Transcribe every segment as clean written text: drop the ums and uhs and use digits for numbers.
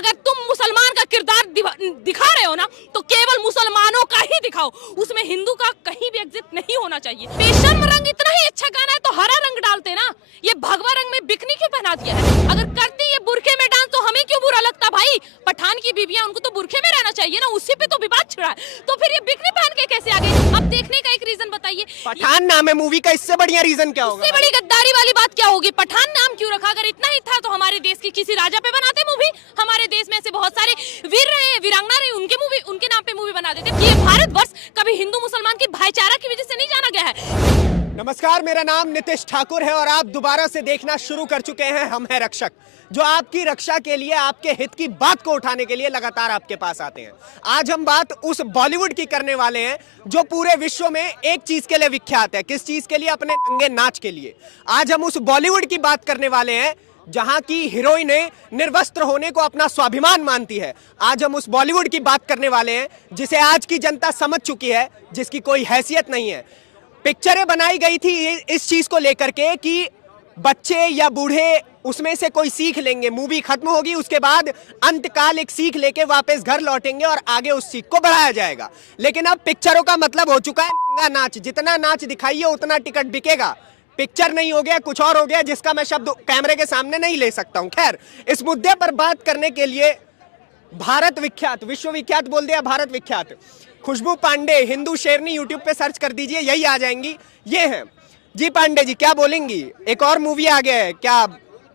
अगर तुम मुसलमान का किरदार दिखा रहे हो ना तो केवल मुसलमानों का ही दिखाओ, उसमें हिंदू का कहीं भी एग्जिट नहीं होना चाहिए। बेशर्म रंग इतना ही अच्छा गाना है तो हरा रंग डालते ना, ये भगवा रंग में बिकनी क्यों पहना दिया है? अगर करती ये बुरखे में डांस तो हमें क्यों बुरा लगता भाई? पठान की बीबियां उनको तो बुरखे में रहना चाहिए ना, उसी पे तो विवाद छिड़ा है, तो फिर ये बिकनी पहन के कैसे आ गई? अब देखने का एक रीजन बताइए। पठान नाम है मूवी का, इससे बढ़िया रीजन क्या होगा? इससे बड़ी गद्दारी वाली बात क्या होगी? पठान नाम क्यों रखा? अगर इतना ही था तो हमारे देश की किसी राजा पे बनाते मूवी। हमारे देश में ऐसे बहुत सारे वीर रहे, वीरांगना रहे, उनके नाम पे मूवी बना देते। ये भारतवर्ष कभी हिंदू मुसलमान की भाईचारा की वजह से नहीं जाना गया है। नमस्कार, मेरा नाम नितिश ठाकुर है और आप दोबारा से देखना शुरू कर चुके हैं हम हैं रक्षक, जो आपकी रक्षा के लिए, आपके हित की बात को उठाने के लिए लगातार आपके पास आते हैं। आज हम बात उस बॉलीवुड की करने वाले हैं जो पूरे विश्व में एक चीज के लिए विख्यात है। किस चीज के लिए? अपने नंगे नाच के लिए। आज हम उस बॉलीवुड की बात करने वाले हैं जहां की हीरोइनें निर्वस्त्र होने को अपना स्वाभिमान मानती है। आज हम उस बॉलीवुड की बात करने वाले हैं जिसे आज की जनता समझ चुकी है, जिसकी कोई हैसियत नहीं है। पिक्चरें बनाई गई थी इस चीज को लेकर के कि बच्चे या बूढ़े उसमें से कोई सीख लेंगे, मूवी खत्म होगी, उसके बाद अंतकाल एक सीख लेके वापस घर लौटेंगे और आगे उस सीख को बढ़ाया जाएगा। लेकिन अब पिक्चरों का मतलब हो चुका है नंगा नाच। जितना नाच दिखाइए उतना टिकट बिकेगा। पिक्चर नहीं हो गया, कुछ और हो गया जिसका मैं शब्द कैमरे के सामने नहीं ले सकता हूं। खैर, इस मुद्दे पर बात करने के लिए भारत विख्यात, विश्व विख्यात बोल दिया, भारत विख्यात खुशबू पांडे, हिंदू शेरनी, यूट्यूब पे सर्च कर दीजिए, यही आ जाएंगी। ये हैं जी पांडे जी, क्या बोलेंगी? एक और मूवी आ गया है, क्या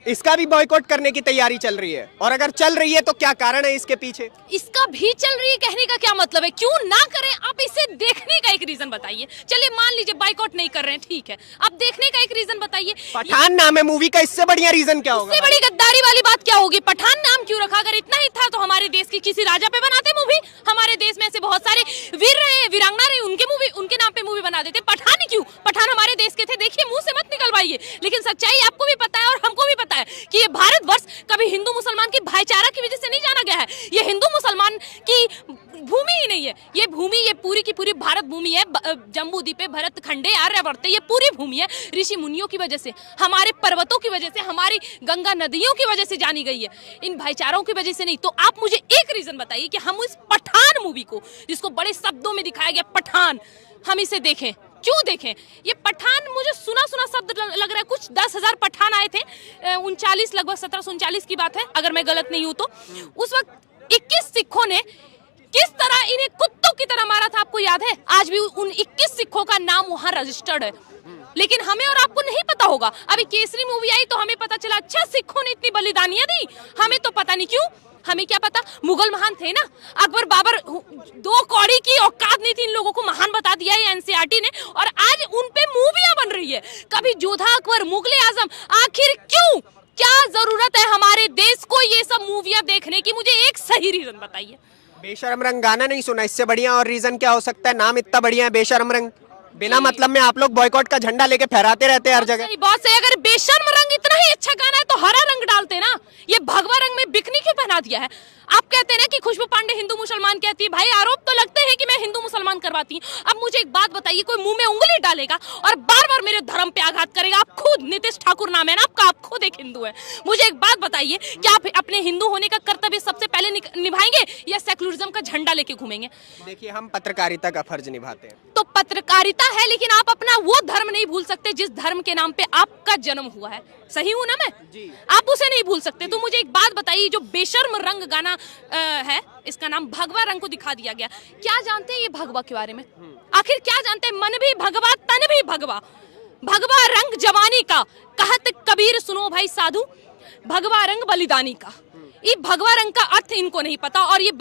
इसका भी बॉयकॉट करने की तैयारी चल रही है? और अगर चल रही है तो क्या कारण है इसके पीछे? इसका भी चल रही है कहने का क्या मतलब है? क्यों ना करें? आप इसे देखने का एक रीजन बताइए। चलिए मान लीजिए बाइकआउट नहीं कर रहे हैं, ठीक है, अब देखने का एक रीजन बताइए। पठान नाम है मूवी का, इससे बढ़िया रीजन क्या होगा? इससे बड़ी गद्दारी वाली बात क्या होगी? पठान नाम क्यों रखा? अगर इतना ही था तो हमारे देश की किसी राजा पे बनाते मूवी। हमारे देश में ऐसे बहुत सारे वीर रहे, वीरांगना रहे, उनके नाम पे मूवी बना देते। पठान ही क्यों? पठान हमारे देश के थे। देखिए, मुंह से मत निकलवाइए, लेकिन सच्चाई आपको भी पता है और हमको भी पता है कि ये भारतवर्ष कभी हिंदू मुसलमान की भाईचारा की वजह से नहीं जाना गया है। ये हिंदू मुसलमान की भूमि ही नहीं है। ये भूमि, ये पूरी की पूरी भारत भूमि है। जम्बू द्वीपे, भरत खंडे, आर्यावर्त, ये पूरी भूमि है ऋषि मुनियों की वजह से, हमारे पर्वतों की वजह से, हमारी गंगा नदियों की वजह से जानी गई है, इन भाईचारों की वजह से नहीं। तो आप मुझे एक रीजन बताइए कि हम इस पठान मूवी को, जिसको बड़े शब्दों में दिखाया गया पठान, हम इसे देखें। क्यों देखें? ये पठान मुझे सुना सुना शब्द लग रहा है। कुछ 10,000 पठान आए थे, 39, लगभग 1739 की बात है अगर मैं गलत नहीं हूं तो। उस वक्त 21 सिखों ने किस तरह इन्हें कुत्तों की तरह मारा था, आपको याद है? आज भी उन 21 सिखों का नाम वहां रजिस्टर्ड है, लेकिन हमें और आपको नहीं पता होगा। अभी केसरी मूवी आई तो हमें पता चला, अच्छा सिखों ने इतनी बलिदानियां दी। हमें तो पता नहीं क्यों, हमें क्या पता। मुगल महान थे ना, अकबर बाबर, 2 कौड़ी की औकात नहीं थी इन लोगों को महान बता दिया है एनसीईआरटी ने, और आज उन पे मूवियां बन रही है। कभी जोधा अकबर, मुगले आजम, आखिर क्यों? क्या जरूरत है हमारे देश को ये सब मूवियां देखने की? मुझे एक सही रीजन बताइए। बेशर्म रंग गाना नहीं सुना, इससे बढ़िया और रीजन क्या हो सकता है? नाम इतना बढ़िया है बेशर्म रंग, बिना मतलब में आप लोग बॉयकॉट का झंडा लेके फहराते रहते हैं हर जगह। बहुत सही। अगर बेशर्म रंग इतना ही अच्छा गाना है तो हरा रंग डालते ना, ये भगवा रंग में बिकनी क्यों पहना दिया है? आप कहते हैं ना कि खुशबू पांडे हिंदू मुसलमान कहती है, भाई आरोप तो लगते हैं कि मैं हिंदू मुसलमान करवाती हूँ। अब मुझे एक बात बताइए, कोई मुंह में उंगली डालेगा और बार बार मेरे धर्म पे आघात करेगा? आप खुद, नितिश ठाकुर नाम है ना आपका, आप खुद एक हिंदू है। मुझे एक बात बताइए, क्या आप अपने हिंदू होने का कर्तव्य सबसे पहले निभाएंगे या सेकुलरिज्म का झंडा लेके घूमेंगे? देखिए, हम पत्रकारिता का फर्ज निभाते हैं। तो पत्रकारिता है, लेकिन आप अपना वो धर्म नहीं भूल सकते जिस धर्म के नाम पे आपका जन्म हुआ है। सही हूं ना मैं? जी। आप उसे नहीं भूल सकते। तो मुझे एक बात बताइए, जो बेशर्म रंग गाना है, इसका नाम भगवा रंग को दिखा दिया गया। क्या जानते हैं ये भगवा के बारे में? आखिर क्या जानते हैं? मन भी भगवा, तन भी भगवा, भगवा रंग जवानी का, कहत कबीर सुनो भाई साधु, भगवा रंग बलिदानी का। ये भगवा रंग का अर्थ इनको नहीं पता, और ये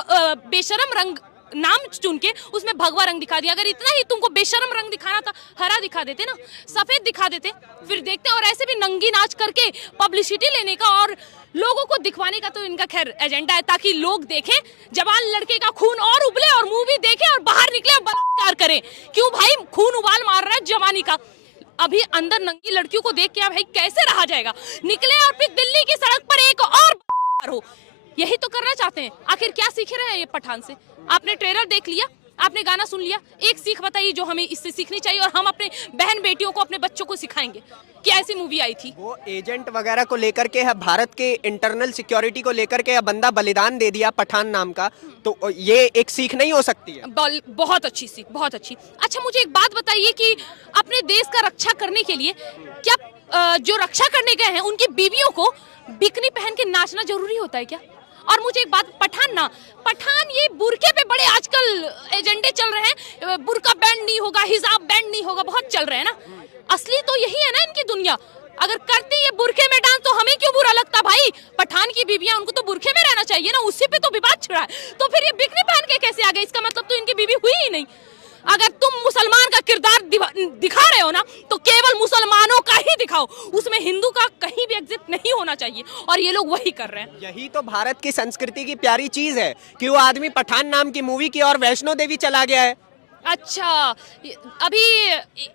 बेशर्म रंग नाम चुन के उसमें भगवा रंग दिखा दिया। अगर इतना ही तुमको बेशर्म रंग दिखाना था, हरा दिखा देते ना, सफेद दिखा देते, फिर देखते। और ऐसे भी नंगी नाच करके पब्लिसिटी लेने का और लोगों को दिखवाने का तो इनका खैर एजेंडा है, ताकि लोग देखें, जवान लड़के का खून और उबले और मूवी देखें और बाहर निकले और बलात्कार करें। क्यों भाई? खून उबाल मार रहा है जवानी का। अभी अंदर नंगी लड़कियों को देख के भाई कैसे रहा जाएगा? निकले और फिर दिल्ली की सड़क पर एक और हो। यही तो करना चाहते हैं। आखिर क्या सीख रहे हैं ये पठान से? आपने ट्रेलर देख लिया, आपने गाना सुन लिया, एक सीख बताइए जो हमें इससे सीखनी चाहिए और हम अपने बहन बेटियों को, अपने बच्चों को सिखाएंगे कि ऐसी मूवी आई थी। वो एजेंट वगैरह को लेकर के है, भारत के इंटरनल सिक्योरिटी को लेकर के बंदा बलिदान दे दिया पठान नाम का, तो ये एक सीख नहीं हो सकती है? बहुत अच्छी सीख, बहुत अच्छी। अच्छा मुझे एक बात बताइए कि अपने देश का रक्षा करने के लिए क्या जो रक्षा करने गए हैं उनकी बीवियों को बिकनी पहन के नाचना जरूरी होता है क्या? और मुझे एक बात, पठान ये बुरके पे बड़े आजकल एजेंडे चल रहे हैं, बुरका बैंड नहीं होगा, हिजाब बैंड नहीं होगा, बहुत चल रहे हैं ना। असली तो यही है ना इनकी दुनिया। अगर करती है बुरके में डांस तो हमें क्यों बुरा लगता भाई? पठान की बीवियां, उनको तो बुरके में रहना चाहिए ना, उसी पे तो विवाद छिड़ा है। तो फिर ये बिकनी पहन के कैसे आ गए? इसका मतलब तो इनकी बीवी हुई ही नहीं। अगर तुम मुसलमान का किरदार दिखा रहे हो ना तो केवल मुसलमानों का ही दिखाओ, उसमें हिंदू का कहीं भी एग्जिट नहीं होना चाहिए, और ये लोग वही कर रहे हैं। यही तो भारत की संस्कृति की प्यारी चीज है कि वो आदमी पठान नाम की मूवी की और वैष्णो देवी चला गया है। अच्छा, अभी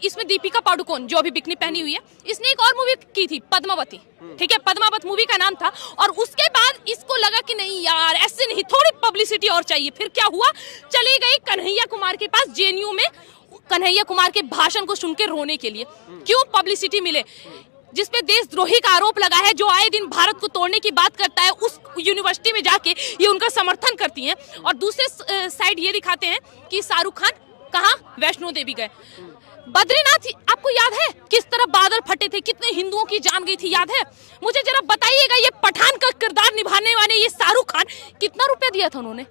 इसमें दीपिका पादुकोण जो अभी बिकनी पहनी हुई है, इसने एक और मूवी की थी पद्मावती, ठीक है, पद्मावत मूवी का नाम था। और उसके बाद इसको लगा कि नहीं यार ऐसे नहीं, थोड़ी पब्लिसिटी और चाहिए। फिर क्या हुआ, चली गई कन्हैया कुमार के पास जेएनयू में, कन्हैया कुमार के भाषण को सुन के रोने के लिए। क्यों? पब्लिसिटी मिले। जिसपे देशद्रोही का आरोप लगा है, जो आए दिन भारत को तोड़ने की बात करता है, उस यूनिवर्सिटी में जाके ये उनका समर्थन करती हैं। और दूसरे साइड ये दिखाते हैं कि शाहरुख खान कहाँ, वैष्णो देवी गए। बद्रीनाथ आपको याद है किस तरह बादल फटे थे, कितने हिंदुओं की जान गई थी, याद है? मुझे जरा बताइएगा, ये पठान का किरदार निभाने वाले ये शाहरुख खान, कितना रुपया दिया था उन्होंने?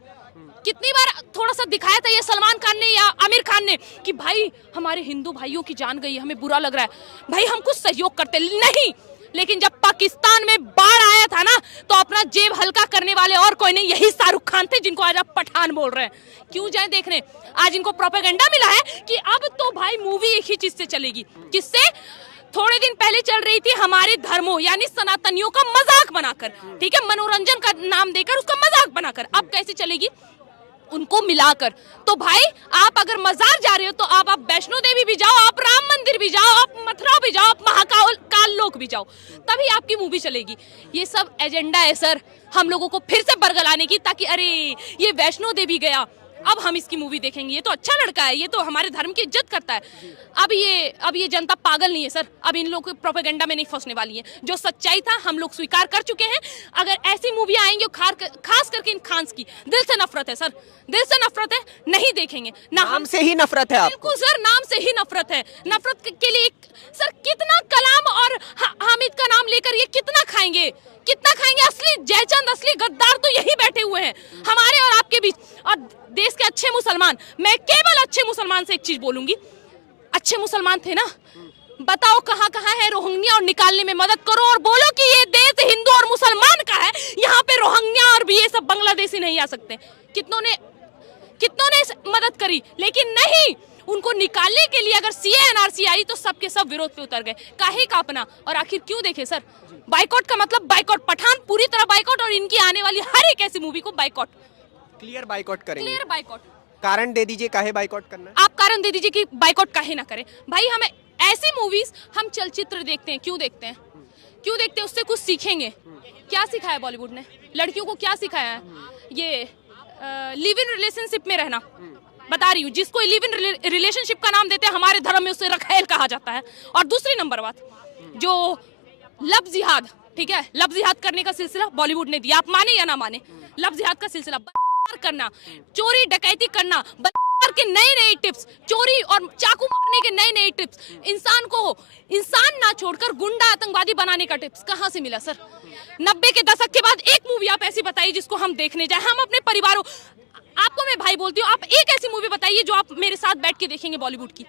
कितनी बार थोड़ा सा दिखाया था ये सलमान खान ने या आमिर खान ने कि भाई हमारे हिंदू भाइयों की जान गई, हमें बुरा लग रहा है, भाई हम कुछ सहयोग करते नहीं। लेकिन जब पाकिस्तान में बाढ़ आया था ना, तो अपना जेब हल्का करने वाले और कोई नहीं, यही शाहरुख खान थे जिनको आज आप पठान बोल रहे हैं। क्यों जाए देखने? आज इनको प्रोपेगेंडा मिला है कि अब तो भाई मूवी एक ही चीज से चलेगी, किससे? थोड़े दिन पहले चल रही थी हमारे धर्मों यानी सनातनियों का मजाक बनाकर, ठीक है, मनोरंजन का नाम देकर उसका मजाक बनाकर। अब कैसे चलेगी? उनको मिलाकर। तो भाई आप अगर मजार जा रहे हो तो आप वैष्णो देवी भी जाओ, आप राम मंदिर भी जाओ, आप मथुरा भी जाओ, आप महाकाल लोक भी जाओ, तभी आपकी मूवी चलेगी। ये सब एजेंडा है सर, हम लोगों को फिर से बरगलाने की, ताकि अरे ये वैष्णो देवी गया, अब हम इसकी मूवी देखेंगे, ये तो अच्छा लड़का है, ये तो हमारे धर्म की इज्जत करता है। अब ये जनता पागल नहीं है सर, अब इन लोगों के प्रोपेगेंडा में नहीं फंसने वाली है। जो सच्चाई था हम लोग स्वीकार कर चुके हैं। अगर ऐसी मूवी आएंगी, खास करके इन खान्स की, दिल से नफरत है सर, दिल से नफरत है, नहीं देखेंगे ना। नाम से ही नफरत है आपको? बिल्कुल सर, नाम से ही नफरत है। नफरत के लिए सर कितना कलाम और हामिद का नाम लेकर ये कितना खाएंगे, कितना खाएंगे? असली जयचंद, असली गद्दार तो यही बैठे हुए हैं हमारे और आपके बीच। और देश के अच्छे मुसलमान, मैं केवल अच्छे मुसलमान से एक चीज बोलूंगी, अच्छे मुसलमान थे ना, बताओ कहाँ कहाँ है रोहिंग्या, और निकालने में मदद करो और बोलो कि ये देश हिंदू और मुसलमान का है, यहाँ पे रोहिंग्या और भी ये सब बांग्लादेशी नहीं आ सकते। कितनों ने मदद करी, लेकिन नहीं, उनको निकालने के लिए अगर सीए एनआरसी आई तो सबके सब विरोध पे उतर गए। काहे का अपना? और आखिर क्यों देखे सर? बाइकआउट का मतलब बाइकआउट, पठान पूरी तरह बाइकआउट, और इनकी आने वाली हर एक ऐसी मूवी को बाइकआउट, क्लियर बाइकआउट करेंगे। Clear boycott. कारण दे दीजिए काहे बाइकआउट करना है? आप कारण दे दीजिए कि बाइकआउट काहे ना करें। भाई हमें ऐसी मूवीज, हम चलचित्र देखते हैं, क्यों देखते हैं? क्यों देखते हैं? उससे कुछ सीखेंगे। क्या सिखाया बॉलीवुड ने? लड़कियों को क्या सिखाया है? ये लिव इन रिलेशनशिप में रहना, बता रही हूँ, जिसको लिव इन रिलेशनशिप का नाम देते हैं हमारे धर्म में उसे रखेल कहा जाता है। और दूसरी नंबर बात, जो लव जिहाद, ठीक है, लव जिहाद करने का सिलसिला बॉलीवुड ने दिया, आप माने या ना माने, लव जिहाद का सिलसिला करना, चोरी डकैती करना, के नए टिप्स, चोरी और चाकू मारने के नए टिप्स, इंसान ना छोड़कर गुंडा आतंकवादी बनाने का टिप्स कहां से मिला सर? 90 के दशक के बाद एक मूवी आप ऐसी बताइए जिसको हम देखने जाए, हम अपने परिवारों, आपको मैं भाई बोलती हूँ, आप एक ऐसी मूवी बताइए जो आप मेरे साथ बैठ के देखेंगे बॉलीवुड की।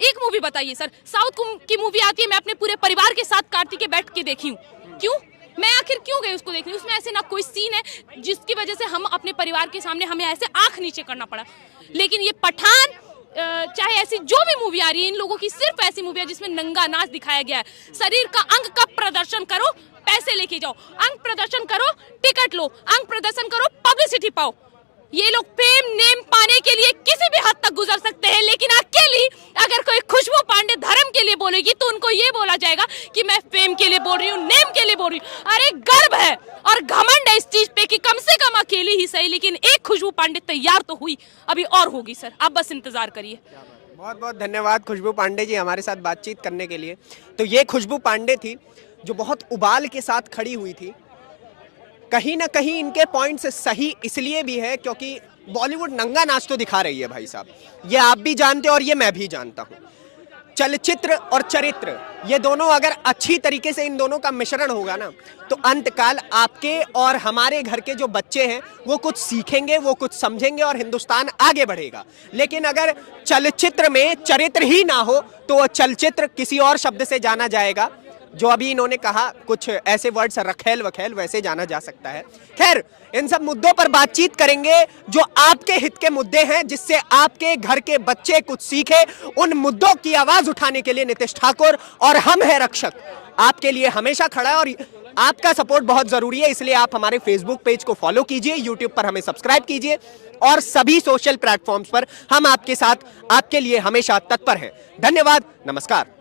एक मूवी बताइए सर। साउथ की मूवी आती है, मैं अपने पूरे परिवार के साथ कार्तिक के बैठ के देखी हूँ। क्यों? मैं आखिर क्यों गई उसको देखने? उसमें ऐसे ना कोई सीन है जिसकी वजह से हम अपने परिवार के सामने हमें ऐसे आंख नीचे करना पड़ा। लेकिन ये पठान, चाहे ऐसी जो भी मूवी आ रही है, इन लोगों की सिर्फ ऐसी मूवी है जिसमें नंगा नाच दिखाया गया है। शरीर का अंग का प्रदर्शन करो, पैसे लेके जाओ, अंग प्रदर्शन करो, टिकट लो, अंग प्रदर्शन करो, पब्लिसिटी पाओ। ये लोग फेम नेम पाने के लिए किसी भी हद तक गुजर सकते हैं, लेकिन अकेली अगर कोई खुशबू पांडे धर्म के लिए बोलेगी तो उनको ये बोला जाएगा कि मैं फेम के लिए बोल रही हूँ, नेम के लिए बोल रही हूँ। अरे गर्व है और घमंड है इस चीज पे कि कम से कम अकेले अकेली ही सही, लेकिन एक खुशबू पांडे तैयार तो हुई, अभी और होगी सर, आप बस इंतजार करिए। बहुत बहुत धन्यवाद खुशबू पांडे जी हमारे साथ बातचीत करने के लिए। तो ये खुशबू पांडे थी जो बहुत उबाल के साथ खड़ी हुई थी। कहीं ना कहीं इनके पॉइंट्स सही इसलिए भी है क्योंकि बॉलीवुड नंगा नाच तो दिखा रही है भाई साहब, ये आप भी जानते हो और ये मैं भी जानता हूँ। चलचित्र और चरित्र ये दोनों अगर अच्छी तरीके से इन दोनों का मिश्रण होगा ना, तो अंतकाल आपके और हमारे घर के जो बच्चे हैं वो कुछ सीखेंगे, वो कुछ समझेंगे और हिंदुस्तान आगे बढ़ेगा। लेकिन अगर चलचित्र में चरित्र ही ना हो तो वो चलचित्र किसी और शब्द से जाना जाएगा, जो अभी इन्होंने कहा कुछ ऐसे वर्ड्स रखेल वखेल, वैसे जाना जा सकता है। खैर, इन सब मुद्दों पर बातचीत करेंगे जो आपके हित के मुद्दे हैं, जिससे आपके घर के बच्चे कुछ सीखे। उन मुद्दों की आवाज उठाने के लिए नितेश ठाकुर और हम है रक्षक आपके लिए हमेशा खड़ा है, और आपका सपोर्ट बहुत जरूरी है। इसलिए आप हमारे फेसबुक पेज को फॉलो कीजिए, यूट्यूब पर हमें सब्सक्राइब कीजिए और सभी सोशल प्लेटफॉर्म्स पर हम आपके साथ, आपके लिए हमेशा तत्पर हैं। धन्यवाद, नमस्कार।